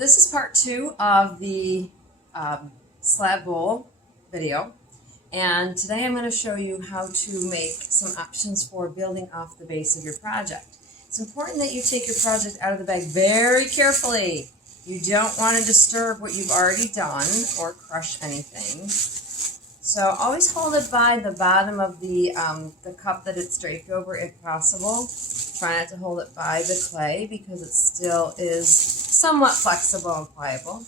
This is part 2 of the slab bowl video, and today I'm going to show you how to make some options for building off the base of your project. It's important that you take your project out of the bag very carefully. You don't want to disturb what you've already done or crush anything. So always hold it by the bottom of the cup that it's draped over if possible. Try not to hold it by the clay because it still is somewhat flexible and pliable.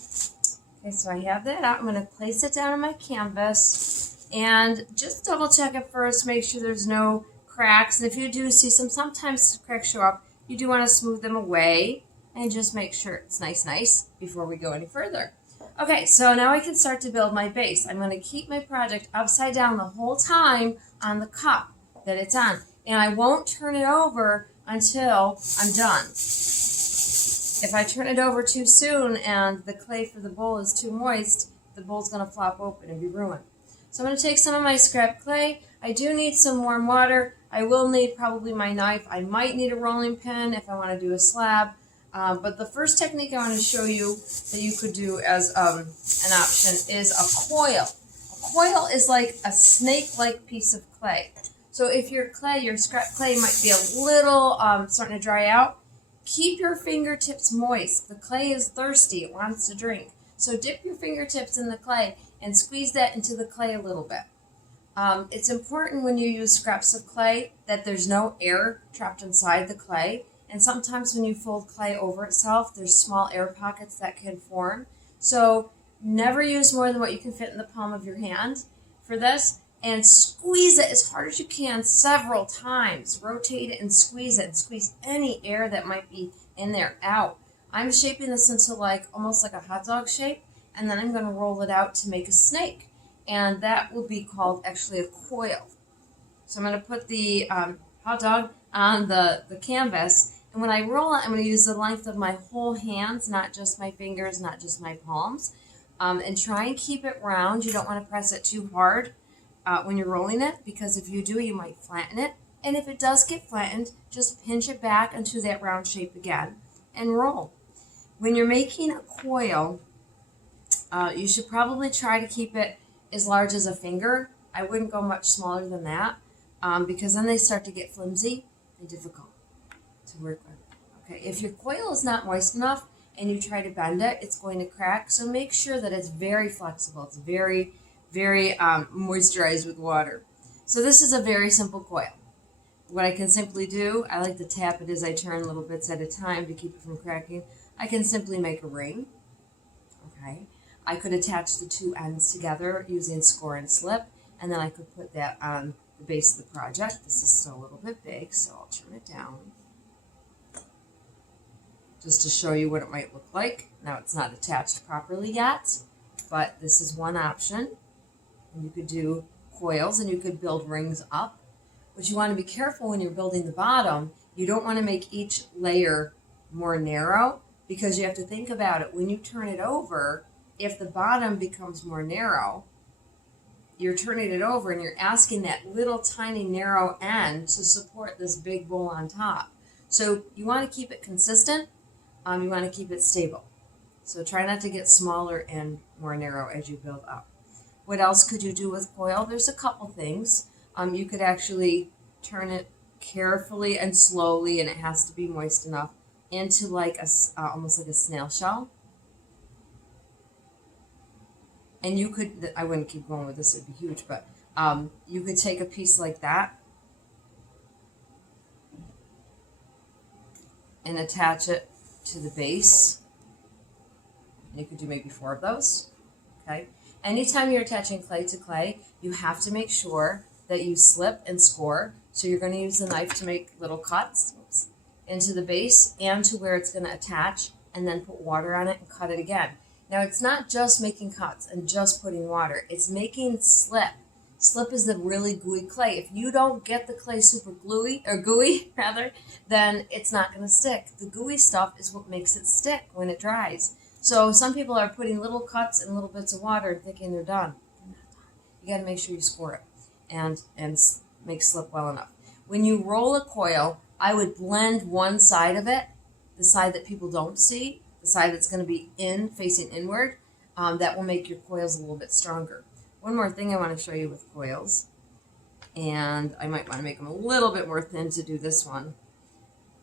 Okay, so I have that out. I'm going to place it down on my canvas and just double check it first. Make sure there's no cracks. And if you do see sometimes cracks show up, you do want to smooth them away and just make sure it's nice before we go any further. Okay, so now I can start to build my base. I'm going to keep my project upside down the whole time on the cup that it's on. And I won't turn it over until I'm done. If I turn it over too soon and the clay for the bowl is too moist, the bowl's going to flop open and be ruined. So I'm going to take some of my scrap clay. I do need some warm water. I will need probably my knife. I might need a rolling pin if I want to do a slab. But the first technique I want to show you that you could do as an option is a coil. A coil is like a snake-like piece of clay. So if your scrap clay might be a little starting to dry out, keep your fingertips moist. The clay is thirsty. It wants to drink. So dip your fingertips in the clay and squeeze that into the clay a little bit. It's important when you use scraps of clay that there's no air trapped inside the clay. And sometimes when you fold clay over itself, there's small air pockets that can form. So never use more than what you can fit in the palm of your hand for this. And squeeze it as hard as you can several times. Rotate it and squeeze any air that might be in there out. I'm shaping this into almost like a hot dog shape. And then I'm going to roll it out to make a snake. And that will be called actually a coil. So I'm going to put the hot dog on the canvas. And when I roll it, I'm going to use the length of my whole hands, not just my fingers, not just my palms. And try and keep it round. You don't want to press it too hard when you're rolling it, because if you do, you might flatten it. And if it does get flattened, just pinch it back into that round shape again and roll. When you're making a coil, you should probably try to keep it as large as a finger. I wouldn't go much smaller than that because then they start to get flimsy and difficult to work with. Okay, if your coil is not moist enough and you try to bend it, it's going to crack. So make sure that it's very flexible. It's very moisturized with water. So this is a very simple coil. What I can simply do, I like to tap it as I turn little bits at a time to keep it from cracking. I can simply make a ring. Okay, I could attach the two ends together using score and slip, and then I could put that on the base of the project. This is still a little bit big, so I'll turn it down just to show you what it might look like. Now it's not attached properly yet, but this is one option. And you could do coils and you could build rings up. But you want to be careful when you're building the bottom. You don't want to make each layer more narrow because you have to think about it. When you turn it over, if the bottom becomes more narrow, you're turning it over and you're asking that little tiny narrow end to support this big bowl on top. So you want to keep it consistent. You want to keep it stable. So try not to get smaller and more narrow as you build up. What else could you do with coil? There's a couple things. You could actually turn it carefully and slowly, and it has to be moist enough, into like almost like a snail shell. And you could, I wouldn't keep going with this, it'd be huge, but you could take a piece like that and attach it to the base. And you could do maybe 4 of those. Okay. Anytime you're attaching clay to clay, you have to make sure that you slip and score. So you're going to use the knife to make little cuts into the base and to where it's going to attach, and then put water on it and cut it again. Now it's not just making cuts and just putting water. It's making slip. Slip is the really gooey clay. If you don't get the clay super gooey, then it's not going to stick. The gooey stuff is what makes it stick when it dries. So some people are putting little cuts and little bits of water and thinking they're done. They're not done. You got to make sure you score it and make slip well enough. When you roll a coil, I would blend one side of it, the side that people don't see, the side that's going to be facing inward, that will make your coils a little bit stronger. One more thing I want to show you with coils, and I might want to make them a little bit more thin to do this one.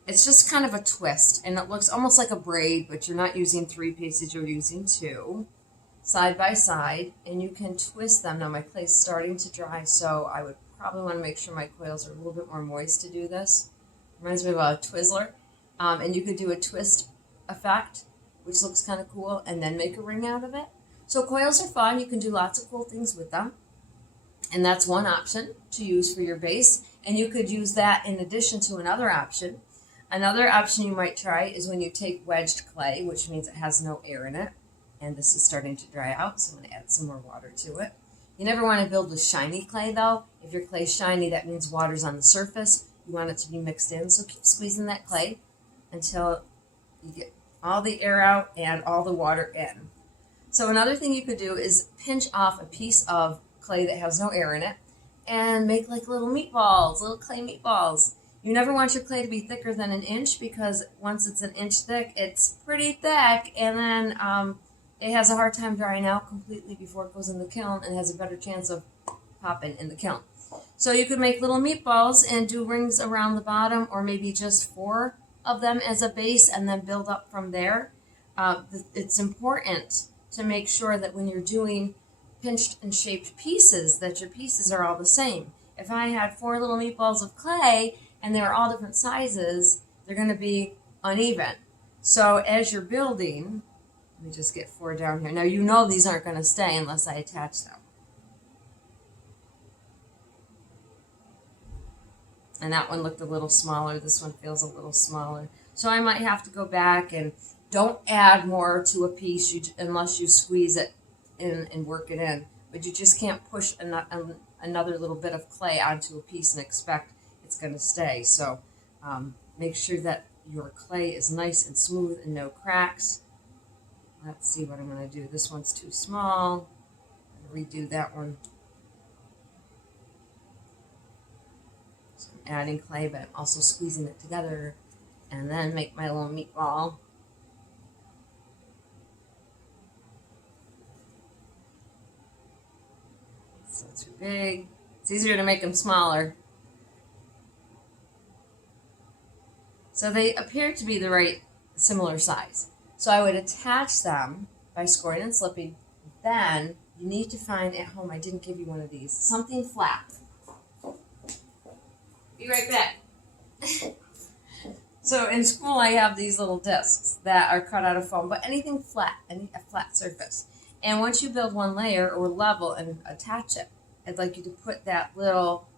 It's just kind of a twist, and it looks almost like a braid, but you're not using 3 pieces, you're using 2 side by side, and you can twist them. Now my clay's starting to dry, so I would probably want to make sure my coils are a little bit more moist to do this. Reminds me of a Twizzler. And you could do a twist effect, which looks kind of cool, and then make a ring out of it. So coils are fun. You can do lots of cool things with them. And that's one option to use for your base. And you could use that in addition to another option. Another option you might try is when you take wedged clay, which means it has no air in it. And this is starting to dry out, so I'm going to add some more water to it. You never want to build with shiny clay, though. If your clay's shiny, that means water's on the surface. You want it to be mixed in, so keep squeezing that clay until you get all the air out and all the water in. So another thing you could do is pinch off a piece of clay that has no air in it and make like little meatballs, little clay meatballs. You never want your clay to be thicker than 1 inch, because once it's 1 inch thick, it's pretty thick, and then it has a hard time drying out completely before it goes in the kiln, and has a better chance of popping in the kiln. So you could make little meatballs and do rings around the bottom, or maybe just 4 of them as a base and then build up from there. It's important to make sure that when you're doing pinched and shaped pieces, that your pieces are all the same. If I had 4 little meatballs of clay and they're all different sizes, they're going to be uneven. So as you're building, let me just get 4 down here. Now you know these aren't going to stay unless I attach them. And that one looked a little smaller. This one feels a little smaller. So I might have to go back, and don't add more to a piece unless you squeeze it in and work it in. But you just can't push another little bit of clay onto a piece and expect it's going to stay. So make sure that your clay is nice and smooth and no cracks. Let's see what I'm going to do. This one's too small. I'm going to redo that one. Adding clay, but I'm also squeezing it together, and then make my little meatball. So too big. It's easier to make them smaller. So they appear to be the right similar size. So I would attach them by scoring and slipping. Then you need to find at home, I didn't give you one of these, something flat. Be right back. So in school I have these little discs that are cut out of foam, but anything flat, a flat surface. And once you build one layer or level and attach it, I'd like you to put that little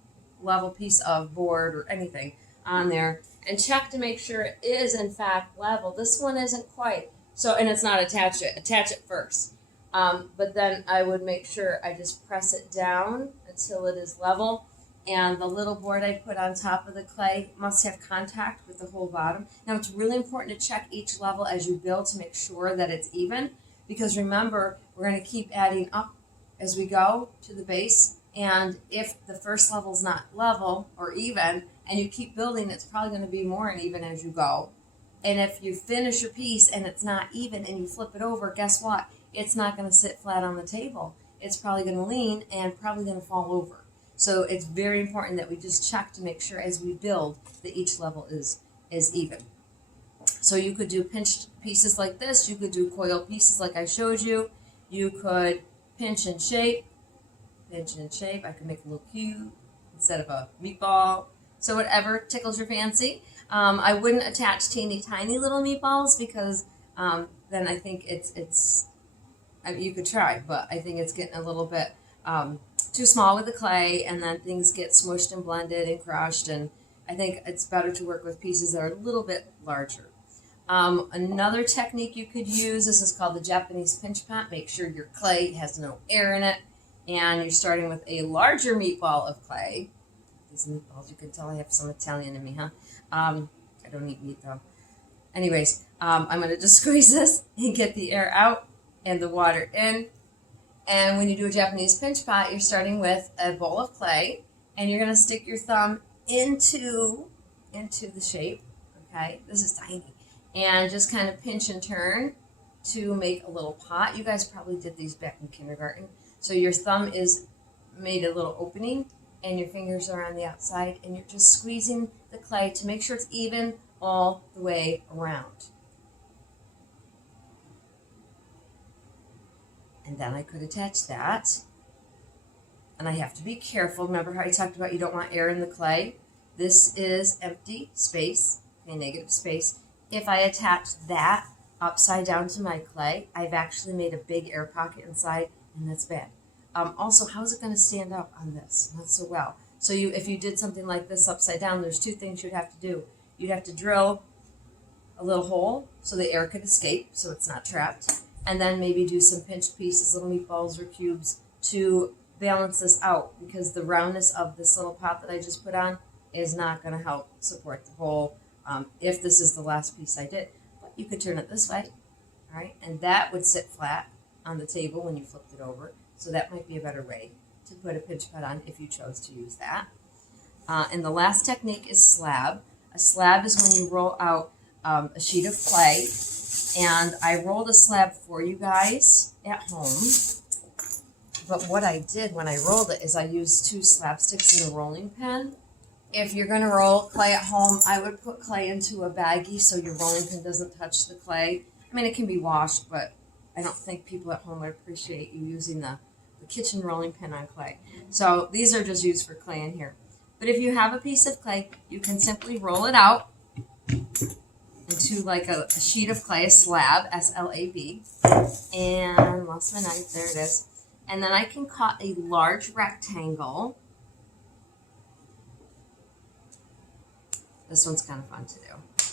level piece of board or anything on there and check to make sure it is in fact level. This one isn't quite. So, and it's not attached yet. Attach it first. But then I would make sure I just press it down until it is level. And the little board I put on top of the clay must have contact with the whole bottom. Now it's really important to check each level as you build to make sure that it's even, because remember, we're going to keep adding up as we go to the base, and if the first level is not level or even, and you keep building, it's probably going to be more uneven as you go. And if you finish your piece and it's not even and you flip it over, guess what? It's not going to sit flat on the table. It's probably going to lean and probably going to fall over. So it's very important that we just check to make sure as we build that each level is even. So you could do pinched pieces like this. You could do coil pieces like I showed you. You could pinch and shape. Pinch and shape. I could make a little cube instead of a meatball. So whatever tickles your fancy. I wouldn't attach teeny tiny little meatballs because then I think you could try, but I think it's getting a little bit too small with the clay, and then things get smushed and blended and crushed, and I think it's better to work with pieces that are a little bit larger. Another technique you could use, this is called the Japanese pinch pot. Make sure your clay has no air in it, and you're starting with a larger meatball of clay. These meatballs, you can tell I have some Italian in me, huh? I don't eat meat though. Anyways, I'm going to just squeeze this and get the air out and the water in. And when you do a Japanese pinch pot, you're starting with a bowl of clay, and you're going to stick your thumb into the shape, okay? This is tiny. and just kind of pinch and turn to make a little pot. You guys probably did these back in kindergarten. So your thumb is made a little opening and your fingers are on the outside, and you're just squeezing the clay to make sure it's even all the way around. And then I could attach that. And I have to be careful. Remember how I talked about you don't want air in the clay? This is empty space, okay, negative space. If I attach that upside down to my clay, I've actually made a big air pocket inside, and that's bad. Also, how is it going to stand up on this? Not so well. So if you did something like this upside down, there's two things you'd have to do. You'd have to drill a little hole so the air could escape, so it's not trapped, and then maybe do some pinched pieces, little meatballs or cubes, to balance this out, because the roundness of this little pot that I just put on is not going to help support the bowl if this is the last piece I did. But you could turn it this way, all right, and that would sit flat on the table when you flipped it over. So that might be a better way to put a pinch pot on if you chose to use that. And the last technique is slab. A slab is when you roll out a sheet of clay, and I rolled a slab for you guys at home. But what I did when I rolled it is I used 2 slab sticks in a rolling pin. If you're going to roll clay at home, I would put clay into a baggie so your rolling pin doesn't touch the clay. I mean, it can be washed, but I don't think people at home would appreciate you using the kitchen rolling pin on clay. So these are just used for clay in here. But if you have a piece of clay, you can simply roll it out into like a sheet of clay, a slab, S-L-A-B. And lost my knife, there it is. And then I can cut a large rectangle. This one's kind of fun to do.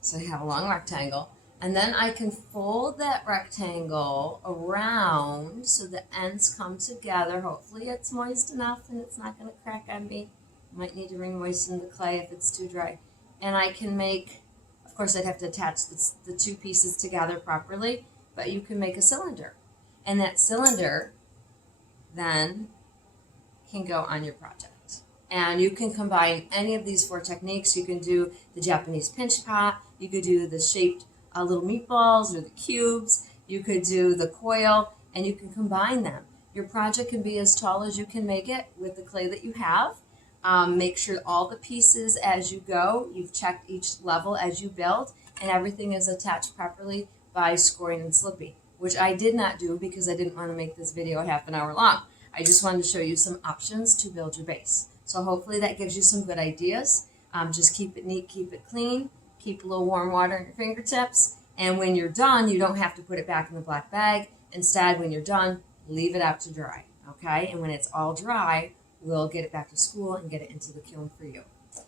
So I have a long rectangle. And then I can fold that rectangle around so the ends come together. Hopefully it's moist enough and it's not going to crack on me. Might need to re-moisten the clay if it's too dry. And I can make, of course I'd have to attach the 2 pieces together properly, but you can make a cylinder. And that cylinder then can go on your project. And you can combine any of these 4 techniques. You can do the Japanese pinch pot. You could do the shaped little meatballs or the cubes. You could do the coil, and you can combine them. Your project can be as tall as you can make it with the clay that you have. Make sure all the pieces as you go, you've checked each level as you build, and everything is attached properly by scoring and slipping, which I did not do because I didn't want to make this video half an hour long. I just wanted to show you some options to build your base. So hopefully that gives you some good ideas. Just keep it neat, keep it clean. Keep a little warm water in your fingertips, and when you're done, you don't have to put it back in the black bag. Instead, when you're done, leave it out to dry, okay? And when it's all dry, we'll get it back to school and get it into the kiln for you.